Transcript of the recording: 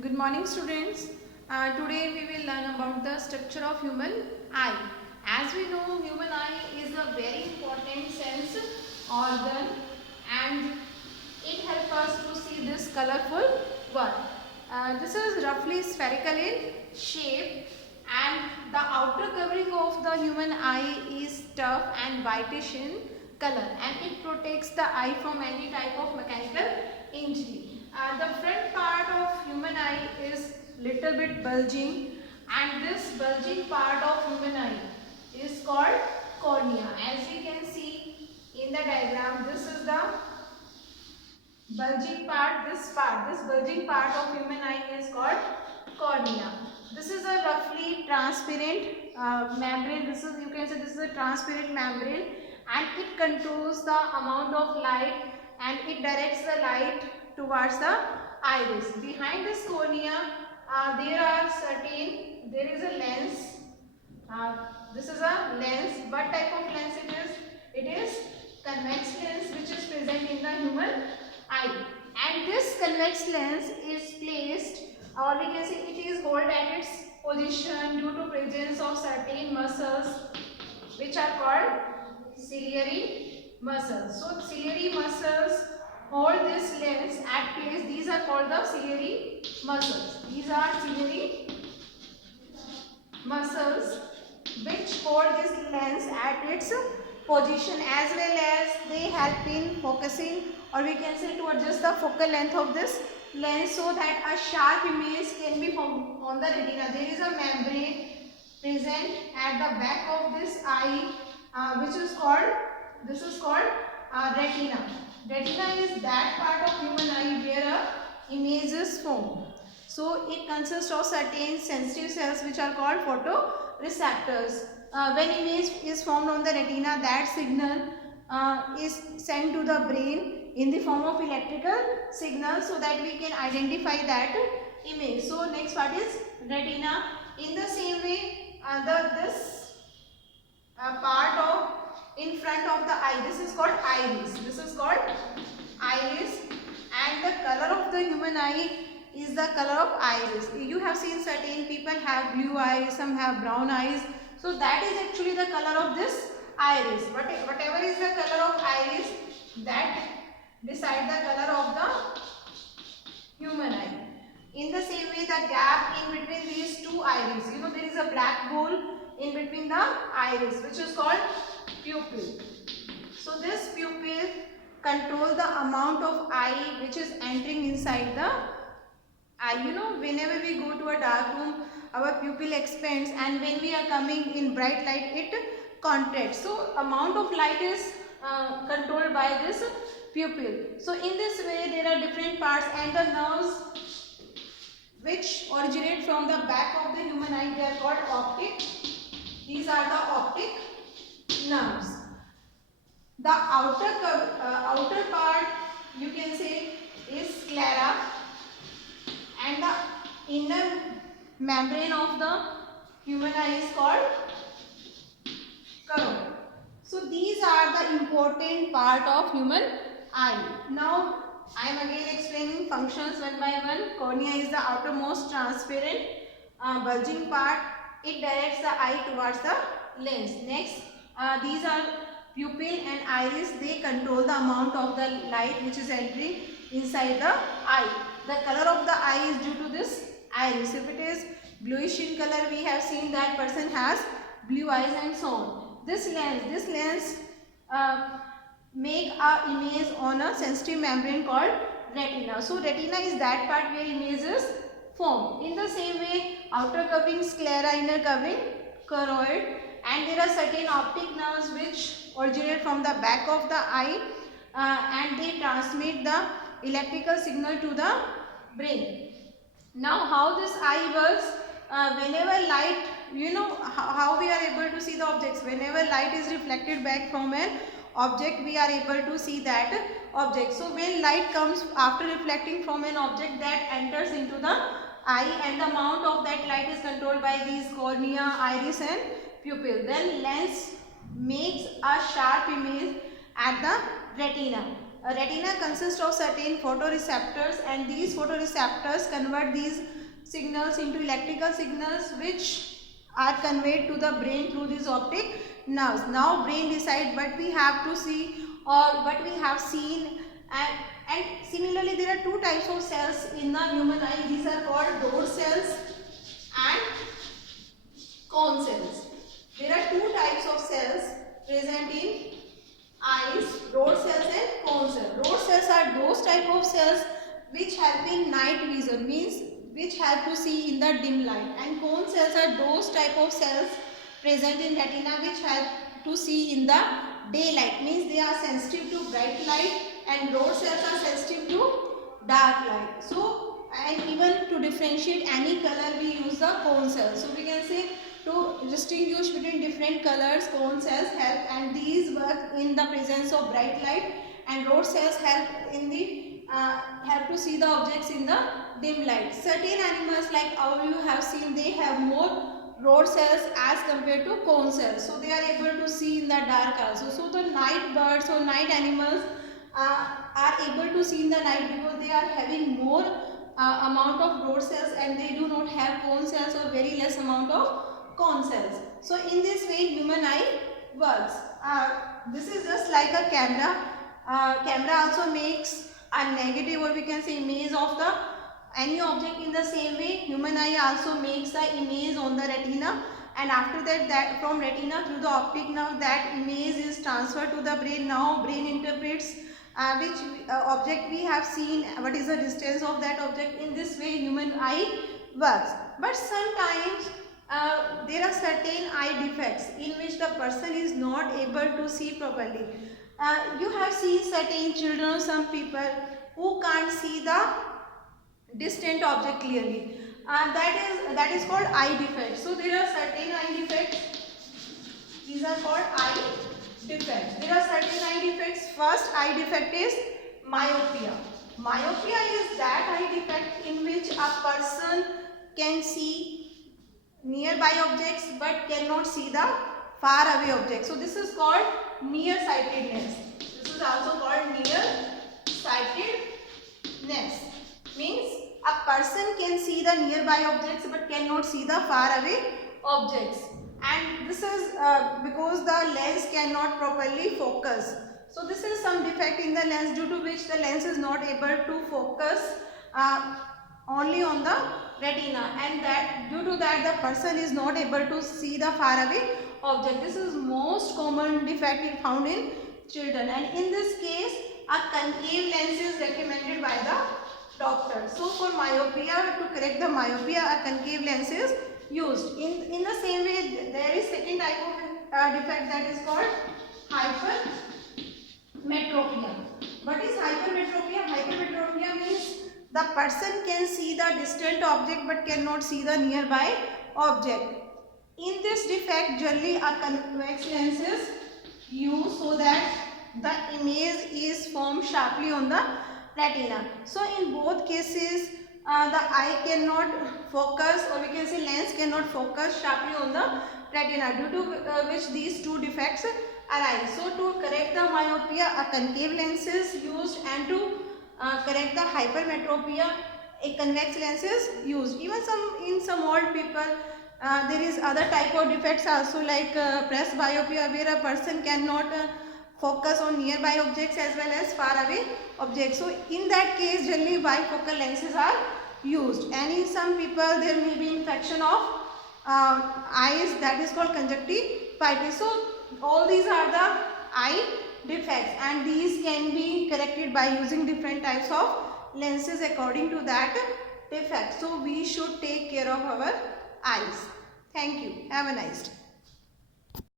Good morning students. Today we will learn about the structure of human eye. As we know, human eye is a very important sense organ and it helps us to see this colorful world. This is roughly spherical in shape and the outer covering of the human eye is tough and whitish in color and it protects the eye from any type of mechanical injury. The front part of human eye is little bit bulging and this bulging part of human eye is called cornea. As we can see in the diagram, this is the bulging part, this bulging part of human eye is called cornea. This is a roughly transparent membrane. You can say this is a transparent membrane and it controls the amount of light and it directs the light towards the iris. Behind this cornea, there is a lens. This is a lens. What type of lens it is? It is convex lens which is present in the human eye. And this convex lens is placed, or we can say it is held at its position due to presence of certain muscles which are called ciliary muscles. So ciliary muscles hold this lens at place. These are called the ciliary muscles. These are ciliary muscles which hold this lens at its position, as well as they help in focusing, or we can say to adjust the focal length of this lens so that a sharp image can be formed on the retina. There is a membrane present at the back of this eye which is called, retina. Retina is that part of human eye where a image is formed. So it consists of certain sensitive cells which are called photoreceptors. When image is formed on the retina, that signal is sent to the brain in the form of electrical signal so that we can identify that image. So next part is retina. In the same way, this part of in front of the eye, this is called iris. This is called iris, and the color of the human eye is the color of iris. You have seen certain people have blue eyes, some have brown eyes. So that is actually the color of this iris. Whatever is the color of iris, that decide the color of the human eye. In the same way, the gap in between these two iris, there is a black hole in between the iris which is called pupil. So this pupil controls the amount of eye which is entering inside the eye. Whenever we go to a dark room, our pupil expands, and when we are coming in bright light, it contracts. So amount of light is controlled by this pupil. So in this way, there are different parts, and the nerves which originate from the back of the human eye, they are called optic. These are the optic nerves. The outer part, you can say, is sclera, and the inner membrane of the human eye is called corona. So these are the important part of human eye. Now I am again explaining functions one by one. Cornea is the outermost transparent bulging part. It directs the eye towards the lens. Next, these are pupil and iris. They control the amount of the light which is entering inside the eye. The color of the eye is due to this iris. If it is bluish in color, we have seen that person has blue eyes and so on. This lens make a image on a sensitive membrane called retina. So retina is that part where image is formed. In the same way, outer covering sclera, inner covering choroid, and there are certain optic nerves which originate from the back of the eye and they transmit the electrical signal to the brain. Now how this eye works, whenever light, how we are able to see the objects. Whenever light is reflected back from an object, we are able to see that object. So when light comes after reflecting from an object, that enters into the eye, and the amount of that light is controlled by these cornea, iris and pupil. Then lens makes a sharp image at the retina. retina consists of certain photoreceptors, and these photoreceptors convert these signals into electrical signals which are conveyed to the brain through these optic nerves. Now brain decide what we have to see or what we have seen, and similarly there are two types of cells in the human eye. These are called rod cells and cone cells. There are two types of cells present in eyes, rod cells and cone cells. Rod cells are those type of cells which help in night vision, means which help to see in the dim light, and cone cells are those type of cells present in retina which help to see in the daylight, means they are sensitive to bright light, and rod cells are sensitive to dark light. So, and even to differentiate any color we use the cone cells. So we can say to distinguish between different colors, cone cells help, and these work in the presence of bright light, and rod cells help in the help to see the objects in the dim light. Certain animals like owl you have seen, they have more rod cells as compared to cone cells, so they are able to see in the dark also. So the night birds or night animals are able to see in the night because they are having more amount of rod cells, and they do not have cone cells or very less amount of cone cells. So in this way human eye works. This is just like a camera. Camera also makes a negative, or we can say image of the any object. In the same way human eye also makes the image on the retina, and after that from retina through the optic nerve that image is transferred to the brain. Now brain interprets which object we have seen, what is the distance of that object. In this way human eye works. But sometimes there are certain eye defects in which the person is not able to see properly. You have seen certain children, some people who can't see the distant object clearly. That is called eye defect. So there are certain eye defects. These are called eye defects. There are certain eye defects. First eye defect is myopia. Myopia is that eye defect in which a person can see nearby objects but cannot see the far away objects. So this is called nearsightedness. This is also called nearsightedness. Means a person can see the nearby objects but cannot see the far away objects. And this is because the lens cannot properly focus. So this is some defect in the lens, due to which the lens is not able to focus only on the retina, and that due to that the person is not able to see the far away object. This is most common defect found in children, and in this case a concave lens is recommended by the doctor. So for myopia, to correct the myopia, a concave lens is used. In the same way there is second type of defect, that is called hypermetropia. What is hypermetropia? Hypermetropia means the person can see the distant object but cannot see the nearby object. In this defect generally a convex lens is used so that the image is formed sharply on the retina. So in both cases the eye cannot focus, or we can say lens cannot focus sharply on the retina, due to which these two defects arise. So to correct the myopia a concave lens is used, and to correct the hypermetropia a convex lens is used. Even in some old people there is other type of defects also, like presbyopia, where a person cannot focus on nearby objects as well as far away objects. So in that case generally bifocal lenses are used. And in some people there may be infection of eyes, that is called conjunctivitis. So all these are the eye defects, and these can be corrected by using different types of lenses according to that defect. So we should take care of our eyes. Thank you. Have a nice day.